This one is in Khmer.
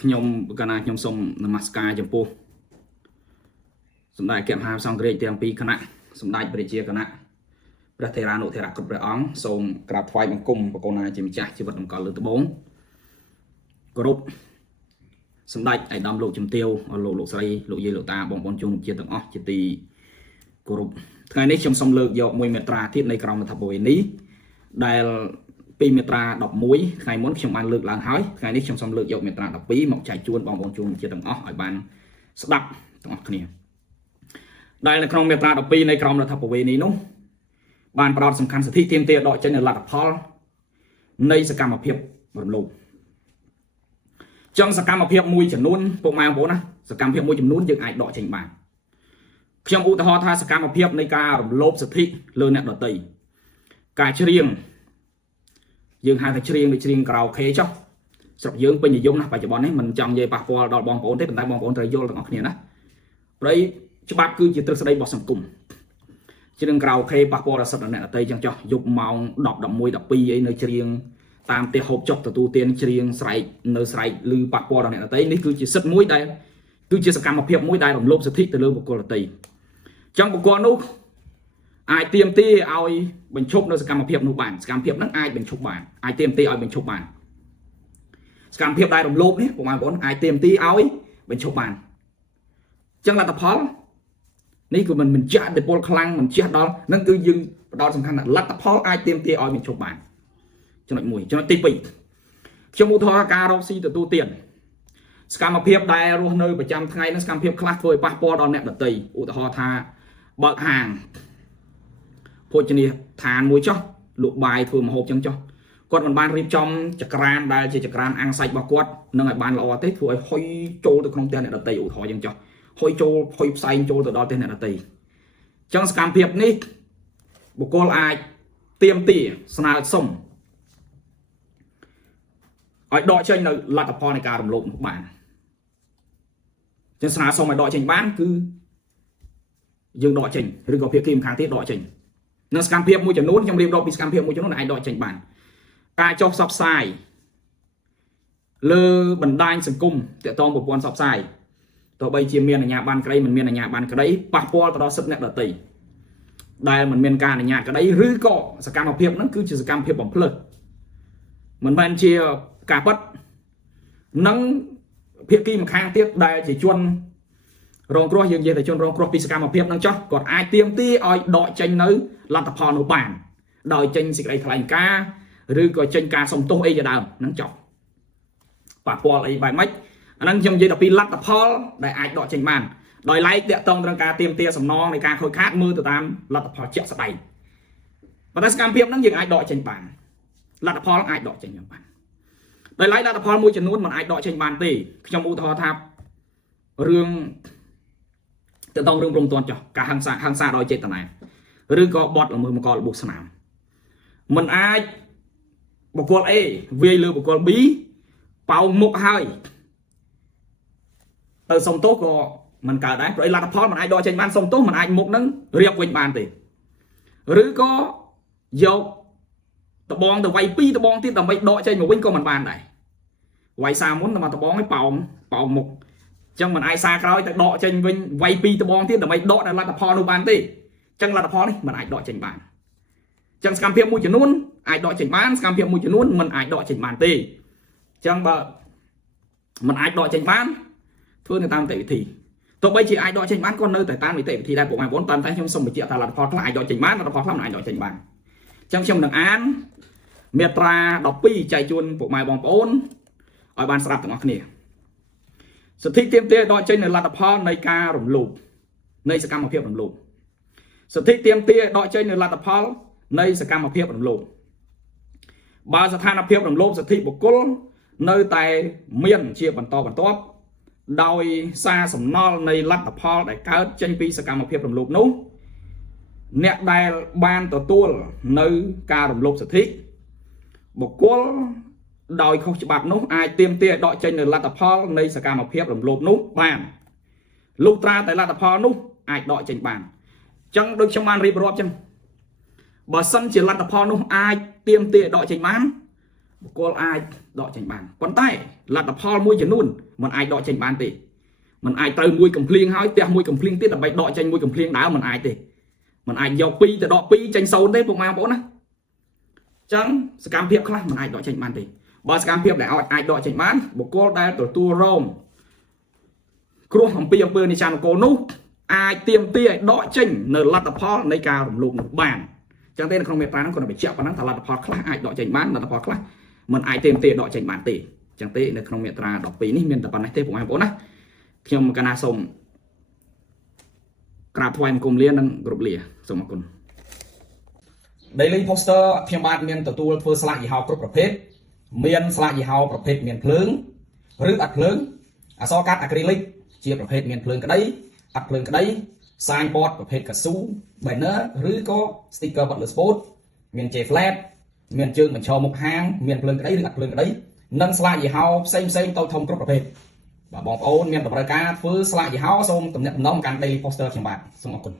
ខ្ញុំកណាខ្ញុំសូមនមស្ការចំពោះសម្ដេចគមហាសង្ឃរាជទាំងពីរគណៈសម្ដេចព្រះជាគណៈព្រះថេរានុថេរៈគ្រប់ព្រះអង្គសូមក្រាបថ្វាយបង្គំបកូនណាជាម្ចាស់ជីវិតតម្កល់លើត្បូងគោរពសម្ដេចឯកឧត្តមលោកជំទាវលោកស្រីលោកយាយលោកតាបងប្អូនជនជាតិទាំងអស់ជាទីគោរពថ្ងៃនេះខ្ញុំសូមលើកយកមួយមាត្រាទៀតនៃក្រមរដ្ឋបវេណីដែលពីមាត្រា11ថ្ងៃមុនខ្ញុំបានលើកឡើងហើយថ្ងៃនេះខ្ញុំសូមលើកយកមាត្រា12មកចែកជូនបងប្អូនជនជាតិទាំងអស់ឲ្យបានស្ដាប់ទាំងអស់គ្នាដែលនៅក្នុងមាត្រា12នៃក្រមរដ្ឋបវេណីនោះបានផ្ដោតសំខាន់សិទ្ធិទាមទារដកចេញនូវលទ្ធផលនៃសកម្មភាពរំលោភចង់សកម្មភាពមួយចំនួនពុកម៉ែបងប្អូនណាសកម្មភាពមួយចំនួនយើងអាចដកចេញបានខ្ញុំឧទាហរណ៍ថាសកម្មភាពនៃការរំលោភសិទ្ធិលើអ្នកដទៃការច្រៀងយើងហៅថាច្រៀងដូចច្រៀងក្រៅខេចុះស្រុកយើងពេញនិយមណាស់បច្ចុប្បន្ននេះមិនចង់និយាយប៉ះពាល់ដល់បងប្អូនទេប៉ុន្តែបងប្អូនត្រូវយល់ទាំងអស់គ្នាណាព្រៃច្បាប់គឺជាទ្រឹស្ដីរបស់សង្គមច្រៀងក្រៅខេប៉ះពាល់ដល់សិទ្ធិអ្នកដទៃចឹងចុះយប់ម៉ោង10 11 12អីនៅច្រៀងតាមផ្ទះហូបចុកទទួលទានច្រៀងស្រែកនៅស្រែកឬប៉ះពាល់ដល់អ្នកដទៃនេះគឺជាសិទ្ធិមួយដែលគឺជាសកម្មភាពមួយដែលរំលោភសិទ្ធិទៅលើបុគ្គលដទៃចឹងបុគ្គលនោះអាចទាមទារឲ្យបញ្ឈប់នៅសកម្មភាពនោះបានសកម្មភាពហ្នឹងអាចបញ្ឈប់បានអាចទាមទារឲ្យបញ្ឈប់បានសកម្មភាពដែលរំលោភនេះបងប្អូនអាចទាមទារឲ្យបញ្ឈប់បានចឹងលទ្ធផលនេះគឺមិនចាក់ឥទ្ធិពលខ្លាំងមិនជះដល់នឹងគឺយើងផ្ដោតសំខាន់ថាលទ្ធផលអាចទាមទារឲ្យបញ្ឈប់បានចំណុច1ចំណុចទី2ខ្ញុំឧទាហរណ៍ការរកស៊ីទទួលទានសកម្មភាពដែលរស់នៅប្រចាំថ្ងៃនឹងសកម្មភាពខ្លះធ្វើឲ្យប៉ះពាល់ដល់អ្នកដទៃឧទាហរណ៍ថាបើកហាងភោជនីយដ្ឋានមួយចុះលក់បាយធ្វើម្ហូបចឹងចុះគាត់មិនបានរៀបចំចក្រានដែលជាចក្រានអាំងសាច់របស់គាត់នឹងឲ្យបានល្អទេធ្វើឲ្យហុយចូលទៅក្នុងផ្ទះអ្នកដទៃឧទាហរណ៍ចឹងចុះហុយចូលហុយផ្សែងចូលទៅដល់ផ្ទះអ្នកដទៃចឹងសកម្មភាពនេះបុគ្គលអាចទាមទារស្នើសុំឲ្យដកចេញនៅលទ្ធផលនៃការរំលោភនោះបានចឹងស្នើសុំឲ្យដកចេញបានគឺយើងដកចេញឬក៏ភាគីម្ខាងទៀតដកចេញនៅសកម្មភាពមួយចំនួនខ្ញុំរៀបរាប់ពីសកម្មភាពមួយចំនួនអាចដកចេញបានការចុះផ្សព្វផ្សាយលើបណ្ដាញសង្គមទាក់ទងប្រព័ន្ធផ្សព្វផ្សាយទោះបីជាមានអាជ្ញាប័ណ្ណក្តីមិនមានអាជ្ញាប័ណ្ណក្តីប៉ះពាល់ទៅដល់សិទ្ធិអ្នកដទៃដែលមិនមានការអនុញ្ញាតក្តីឬក៏សកម្មភាពហ្នឹងគឺជាសកម្មភាពបំភ្លឺមិនមែនជាការពិតនិងភាគីម្ខាងទៀតដែលជាជនរងគ្រោះយើងនិយាយតែជនរងគ្រោះពីសកម្មភាពហ្នឹងចុះគាត់អាចទាមទារឲ្យដកចេញនៅលទ្ធផលនោះបានដោយចេញសេចក្តីថ្លែងការណ៍ឬក៏ចេញការសុំទោសអីជាដើមហ្នឹងចប់ប៉ះពាល់អីបែបម៉េចអាហ្នឹងខ្ញុំនិយាយតែពីលទ្ធផលដែលអាចដកចេញបានដោយឡែកតាក់ទងទៅនឹងការទាមទារសំណងនៃការខូចខាតមើលទៅតាមលទ្ធផលជាក់ស្ដែងប៉ុន្តែសកម្មភាពហ្នឹងយើងអាចដកចេញបានលទ្ធផលអាចដកចេញបានដោយឡែកលទ្ធផលមួយចំនួនមិនអាចដកចេញបានទេខ្ញុំឧទាហរណ៍ថារឿងទៅដល់រឿងព្រមទាន់ចុះការហិង្សាដោយចេតនាឬក៏បទល្មើសមកលរបួសស្នាមមិនអាចបុគ្គល A វាយលើបុគ្គល B ប៉ោងមុខហើយទៅសុំទោសក៏មិនកើតដែរព្រោះលទ្ធផលមិនអាចដកចេញបានសុំទោសមិនអាចមុខនឹងរៀបវិញបានទេឬក៏យកតបងទៅវាយ2តបងទៀតដើម្បីដកចេញមកវិញក៏មិនបានដែរវាយសាមុនតែមកតបងឲ្យប៉ោងមុខចឹងមិនអាចសារក្រោយទៅដកចេញវិញវាយ2តបងទៀតដើម្បីដកនៅលទ្ធផលនោះបានទេចឹងលទ្ធផលនេះមិនអាចដកចេញបានចឹងសកម្មភាពមួយចំនួនអាចដកចេញបានសកម្មភាពមួយចំនួនមិនអាចដកចេញបានទេចឹងបើមិនអាចដកចេញបានធ្វើនៅតាមនីតិវិធីទោះបីជាអាចដកចេញបានក៏នៅតែតាមនីតិវិធីដែរពុកម៉ែបងប្អូនតែខ្ញុំសូមបញ្ជាក់ថាលទ្ធផលខ្លះអាចដកចេញបានលទ្ធផលខ្លះមិនអាចដកចេញបានចឹងខ្ញុំនឹងអានមាត្រា12ចែកជូនពុកម៉ែបងប្អូនឲ្យបានស្ដាប់ទាំងអស់គ្នាសិទ្ធិទាមទារដកចេញនៅលទ្ធផលនៃការរំលោភនៃសកម្មភាពរំលោភសិទ្ធិទាមទារដកចេញនៅលទ្ធផលនៃសកម្មភាពរំលោភបើស្ថានភាពរំលោភសិទ្ធិបុគ្គលនៅតែមានជាបន្តបន្ទាប់ដោយសារសំណល់នៃលទ្ធផលដែលកើតចេញពីសកម្មភាពរំលោភនោះអ្នកដែលបានទទួលនៅការរំលោភសិទ្ធិបុគ្គលដោយខុសច្បាប់នោះអាចទាមទារដកចេញនៅលទ្ធផលនៃសកម្មភាពរំលោភនោះបានលុះត្រាតែលទ្ធផលនោះអាចដកចេញបានចឹងដូចខ្ញុំបានរៀបរាប់ចឹងបើសិនជាលទ្ធផលនោះអាចទាមទារដកចេញបាន កលអាចដកចេញបានប៉ុន្តែលទ្ធផលមួយចំនួនมันអាចដកចេញបានទេมันអាចត្រូវមួយកំភ្លៀងហើយផ្ទះមួយកំភ្លៀងទៀតដើម្បីដកចេញមួយកំភ្លៀងដើមมันអាចទេมันអាចយក2ទៅដក2ចេញ0ទេពុកម៉ែបងប្អូនណាចឹងសកម្មភាពខ្លះมันអាចដកចេញបានទេបើសកម្មភាពដែលអាចដកចេញបានបុគ្គលដែលទទួលរងគ្រោះអំពីអំពើនេសាទនគរនោះអាចទាមទារឲ្យដកចេញនៅលទ្ធផលនៃការរំលោភនោះបានចឹងទេនៅក្នុងមេត្រានោះគាត់បញ្ជាក់ប៉ុណ្ណឹងថាលទ្ធផលខ្លះអាចដកចេញបានលទ្ធផលខ្លះมันអាចទាមទារដកចេញបានទេចឹងទេនៅក្នុងមេត្រា12នេះមានតែប៉ុណ្ណេះទេបងប្អូនណាខ្ញុំកណាសូមក្រាបថ្វាយបង្គំលានិងគោរពលាសូមអរគុណ Daily Poster ខ្ញុំបាទមានទទួលធ្វើស្លាកយីហោគ្រប់ប្រភេទមានស្លាកយីហោប្រភេទមានភ្លើងឬអត់ភ្លើងអក្សរកាត់អាគ្រីលិកជាប្រភេទមានភ្លើងក្តីអត់ភ្លើងក្តី signboard ប្រភេទកស៊ូ banner ឬក៏ sticker បាត់លើ spot មាន J flat មានជើងបញ្ឈរមុខហាងមានភ្លើងក្តីឬអត់ភ្លើងក្តីនិងស្លាកយីហោផ្សេងតូចធំគ្រប់ប្រភេទបាទបងប្អូនមានតម្រូវការធ្វើស្លាកយីហោសូមទំនាក់ទំនងកាន់ Daily Poster ខ្ញុំបាទសូមអរគុណ